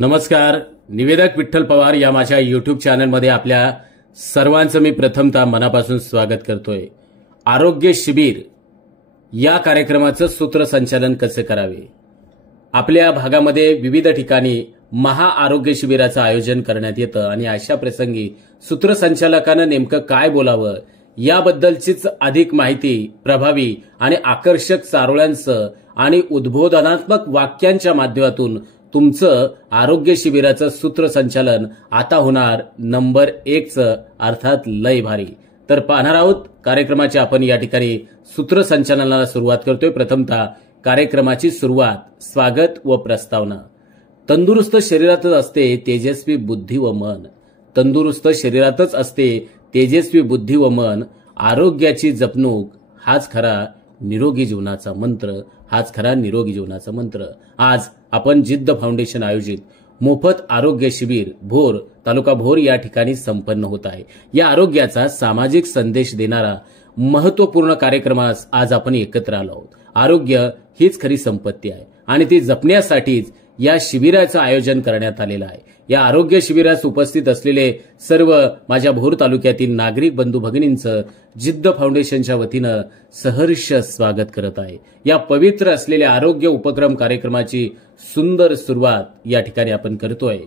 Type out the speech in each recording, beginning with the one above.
नमस्कार. निवेदक विठ्ठल पवार या माझ्या यूट्यूब चॅनलमध्ये आपल्या सर्वांचं मी प्रथमतः मनापासून स्वागत करतोय. आरोग्य शिबिर या कार्यक्रमाचं सूत्रसंचालन कसे करावे. आपल्या भागामध्ये विविध ठिकाणी महाआरोग्य शिबिराचं आयोजन करण्यात येतं आणि अशा प्रसंगी सूत्रसंचालकानं नेमकं काय बोलावं याबद्दलचीच अधिक माहिती प्रभावी आणि आकर्षक चारोळ्यांचं आणि उद्बोधनात्मक वाक्यांच्या माध्यमातून तुमचं आरोग्य शिबिराचं सूत्रसंचालन आता होणार नंबर 1चं अर्थात लय भारी. तर पाहणार आहोत कार्यक्रमाची आपण या ठिकाणी सूत्रसंचालनाला सुरुवात करतोय. प्रथमतः कार्यक्रमाची सुरुवात स्वागत व प्रस्तावना. तंदुरुस्त शरीरातच असते तेजस्वी बुद्धी व मन. तंदुरुस्त शरीरातच असते तेजस्वी बुद्धी व मन. आरोग्याची जपणूक हाच खरा निरोगी जीवनाचा मंत्र. हाच खरा निरोगी जीवनाचा मंत्र. आज आपण जिद्द फाउंडेशन आयोजित मोफत आरोग्य शिबिर भोर तालुका भोर या ठिकाणी संपन्न होत आहे. या आरोग्याचा सामाजिक संदेश देणारा महत्वपूर्ण कार्यक्रमास आज आपण एकत्र आलो आहोत. आरोग्य हीच खरी संपत्ती आहे आणि ती जपण्यासाठीच या शिबिराचं आयोजन करण्यात आलेलं आहे. या आरोग्य शिबिरास उपस्थित असलेले सर्व माझ्या भोर तालुक्यातील नागरिक बंधू भगिनींचं जिद्द फाउंडेशनच्या वतीनं सहर्ष स्वागत करत आहे. या पवित्र असलेल्या आरोग्य उपक्रम कार्यक्रमाची सुंदर सुरुवात या ठिकाणी आपण करतोय.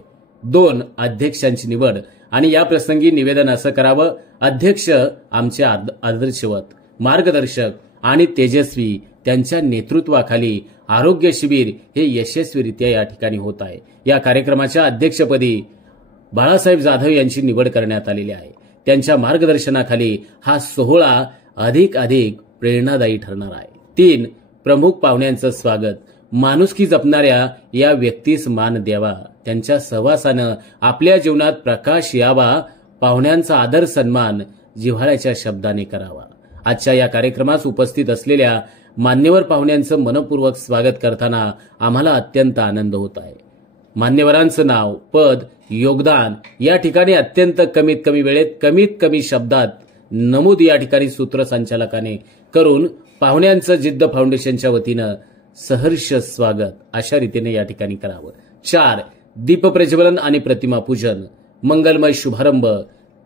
2 अध्यक्षांची निवड आणि या प्रसंगी निवेदन असं करावं. अध्यक्ष आमचे आदर्शवत मार्गदर्शक आणि तेजस्वी त्यांच्या नेतृत्वाखाली आरोग्य शिबिर हे यशस्वीरित्या या ठिकाणी होत आहे. या कार्यक्रमाच्या अध्यक्षपदी बाळासाहेब जाधव यांची निवड करण्यात आलेली आहे. त्यांच्या मार्गदर्शनाखाली हा सोहळा अधिक प्रेरणादायी ठरणार आहे. 3 प्रमुख पाहुण्यांचं स्वागत. माणुसकी जपणाऱ्या या व्यक्तीस मान द्यावा. त्यांच्या सहवासानं आपल्या जीवनात प्रकाश यावा. पाहुण्यांचा आदर सन्मान जिव्हाळ्याच्या शब्दाने करावा. आजच्या या कार्यक्रमास उपस्थित असलेल्या मान्यवर पाहुण्यांचं मनपूर्वक स्वागत करताना आम्हाला अत्यंत आनंद होत आहे. मान्यवरांचं नाव, पद, योगदान या ठिकाणी अत्यंत कमीत कमी वेळेत कमीत कमी शब्दात नमूद या ठिकाणी सूत्रसंचालकाने करून पाहुण्यांचं जिद्द फाउंडेशनच्या वतीनं सहर्ष स्वागत अशा रीतीने या ठिकाणी करावं. 4 दीपप्रज्वलन आणि प्रतिमा पूजन. मंगलमय शुभारंभ.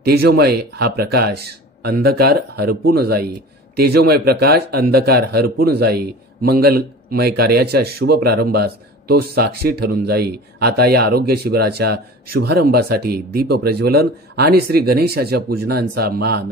तेजोमय हा प्रकाश अंधकार हरपून जाई. तेजोमय प्रकाश अंधकार हरपून जाई. मंगलमय कार्याच्या शुभ प्रारंभास तो साक्षी ठरून जाई. आता या आरोग्य शिबिराच्या शुभारंभासाठी दीप प्रज्वलन आणि श्री गणेशाच्या पूजनांचा मान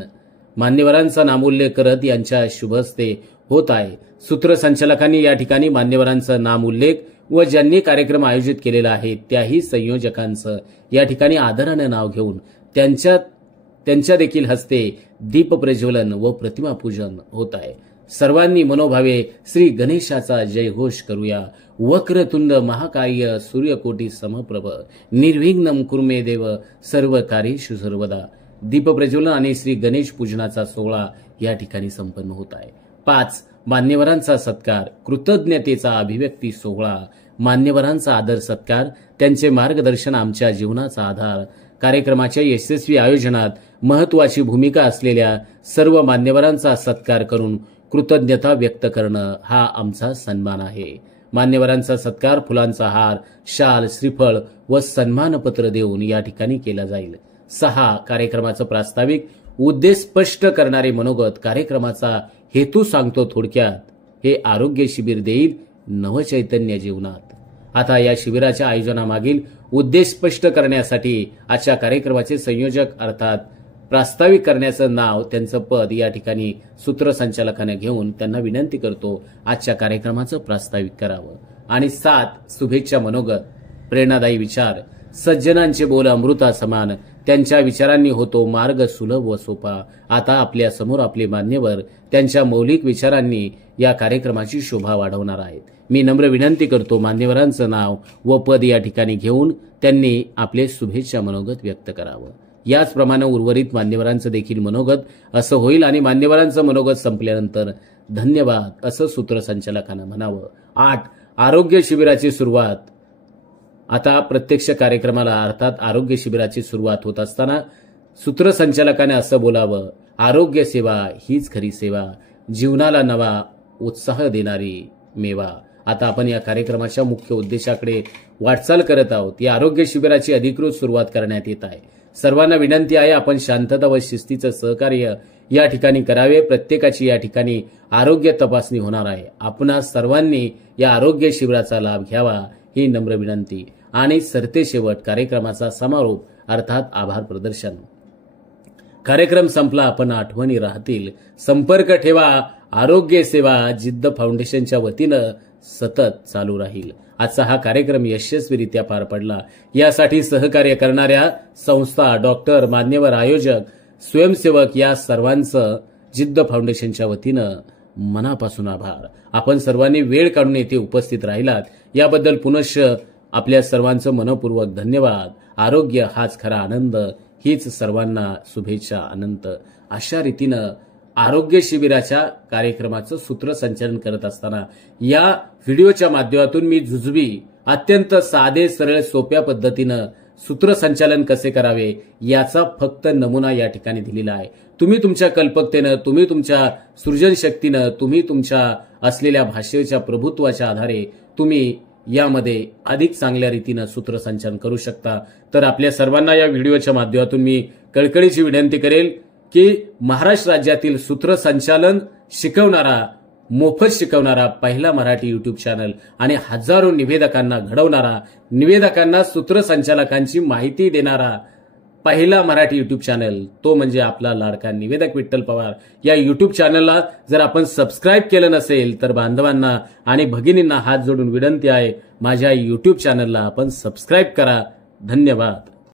मान्यवरांचा नामोल्लेख करत यांच्या शुभहस्ते होत आहे. सूत्रसंचालकांनी या ठिकाणी मान्यवरांचा नामोल्लेख व ज्यांनी कार्यक्रम आयोजित केलेला आहे त्याही संयोजकांचं या ठिकाणी आदराने नाव घेऊन त्यांच्या देखील हस्ते दीप प्रज्वलन व प्रतिमा पूजन होत आहे. सर्वांनी मनोभावे श्री गणेशाचा जयघोष करूया. वक्रतुंड महाकाय सूर्यकोटी समप्रभ निर्विघ्नं कुर्मे देव सर्व कार्येषु सर्वदा. दीप प्रज्वलन आणि श्री गणेश पूजनाचा सोहळा या ठिकाणी संपन्न होत आहे. 5 मान्यवरांचा सत्कार. कृतज्ञतेचा अभिव्यक्ती सोहळा. मान्यवरांचा आदर सत्कार. त्यांचे मार्गदर्शन आमच्या जीवनाचा आधार. कार्यक्रमाच्या यशस्वी आयोजनात महत्वाची भूमिका असलेल्या सर्व मान्यवरांचा सत्कार करून कृतज्ञता व्यक्त करणं हा आमचा सन्मान आहे. मान्यवरांचा सत्कार फुलांचा हार, शाल, श्रीफळ व सन्मानपत्र देऊन या ठिकाणी केला जाईल. 6 कार्यक्रमाचं प्रास्ताविक. उद्देश स्पष्ट करणारे मनोगत. कार्यक्रमाचा हेतू सांगतो थोडक्यात. हे आरोग्य शिबिर देईल नवचैतन्य जीवनात. आता या शिबिराच्या आयोजनामागील उद्देश स्पष्ट करण्यासाठी आजच्या कार्यक्रमाचे संयोजक अर्थात प्रास्ताविक करण्याचं नाव, त्यांचं पद या ठिकाणी सूत्रसंचालकाने घेऊन त्यांना विनंती करतो आजच्या कार्यक्रमाचं प्रास्ताविक करावं. आणि 7 शुभेच्छा मनोगत. प्रेरणादायी विचार. सज्जनांचे बोल अमृता समान. त्यांच्या विचारांनी होतो मार्ग सुलभ व सोपा. आता आपल्या समोर आपले मान्यवर त्यांच्या मौलिक विचारांनी या कार्यक्रमाची शोभा वाढवणार आहेत. मी नम्र विनंती करतो मान्यवरांचं नाव व पद या ठिकाणी घेऊन त्यांनी आपले शुभेच्छा मनोगत व्यक्त करावं. याचप्रमाणे उर्वरित मान्यवरांचं देखील मनोगत असं होईल आणि मान्यवरांचं मनोगत संपल्यानंतर धन्यवाद असं सूत्रसंचालकांना म्हणावं. 8 आरोग्य शिबिराची सुरुवात. आता प्रत्यक्ष कार्यक्रमाला अर्थात आरोग्य शिबिराची सुरुवात होत असताना सूत्रसंचालकाने असं बोलावं. आरोग्य सेवा हीच खरी सेवा. जीवनाला नवा उत्साह देणारी मेवा. आता आपण या कार्यक्रमाच्या मुख्य उद्देशाकडे वाटचाल करत आहोत। या आरोग्य शिबिराची अधिकृत सुरुवात करण्यात येत आहे। सर्वांना विनंती आहे, आपण शांतता व शिस्तीचं सहकार्य या ठिकाणी करावे। प्रत्येकाची या ठिकाणी आरोग्य तपासणी होणार आहे। आपणा सर्वांनी या आरोग्य शिबिराचा लाभ घ्यावा ही नम्र विनंती। आणि सरतेशेवट कार्यक्रमाचा समारोप अर्थात आभार प्रदर्शन। कार्यक्रम संपला, आपण आठवणी राहतील। संपर्क ठेवा। आरोग्य सेवा जिद्द फाउंडेशनच्या वतीनं सतत चालू राहील। आजचा हा कार्यक्रम यशस्वीरित्या पार पडला, यासाठी सहकार्य करणाऱ्या संस्था, डॉक्टर, मान्यवर आयोजक, स्वयंसेवक या सर्वांचं जिद्द फाउंडेशनच्या वतीनं मनापासून आभार। आपण सर्वांनी वेळ काढून येथे उपस्थित राहिलात याबद्दल पुनश्च आपल्या सर्वांचं मनपूर्वक धन्यवाद। आरोग्य हाच खरा आनंद, हीच सर्वांना शुभेच्छा अनंत। अशा रीतीनं आरोग्य शिबिराच्या कार्यक्रमाचं सूत्रसंचालन करत असताना या व्हिडिओच्या माध्यमातून मी जुजबी अत्यंत साधे सरळ सोप्या पद्धतीनं सूत्रसंचालन कसे करावे याचा फक्त नमुना या ठिकाणी दिलेला आहे। तुम्ही तुमच्या कल्पकतेनं, तुम्ही तुमच्या सृजनशक्तीनं, तुम्ही तुमच्या असलेल्या भाषेच्या प्रभुत्वाच्या आधारे तुम्ही यामध्ये अधिक चांगल्या रीतीनं सूत्रसंचालन करू शकता। तर आपल्या सर्वांना या व्हिडिओच्या माध्यमातून मी कळकळीची विनंती करेल की महाराष्ट्र राज्यातील सूत्रसंचालन शिकवणारा, मोफत शिकवणारा पहिला मराठी युट्यूब चॅनल आणि हजारो निवेदकांना घडवणारा, निवेदकांना सूत्रसंचालकांची माहिती देणारा पहिला मराठी युट्यूब चॅनल तो म्हणजे आपला लाडका निवेदक विठ्ठल पवार। या युट्यूब चॅनलला जर आपण सबस्क्राईब केलं नसेल तर बांधवांना आणि भगिनींना हात जोडून विनंती आहे, माझ्या युट्यूब चॅनलला आपण सबस्क्राईब करा। धन्यवाद।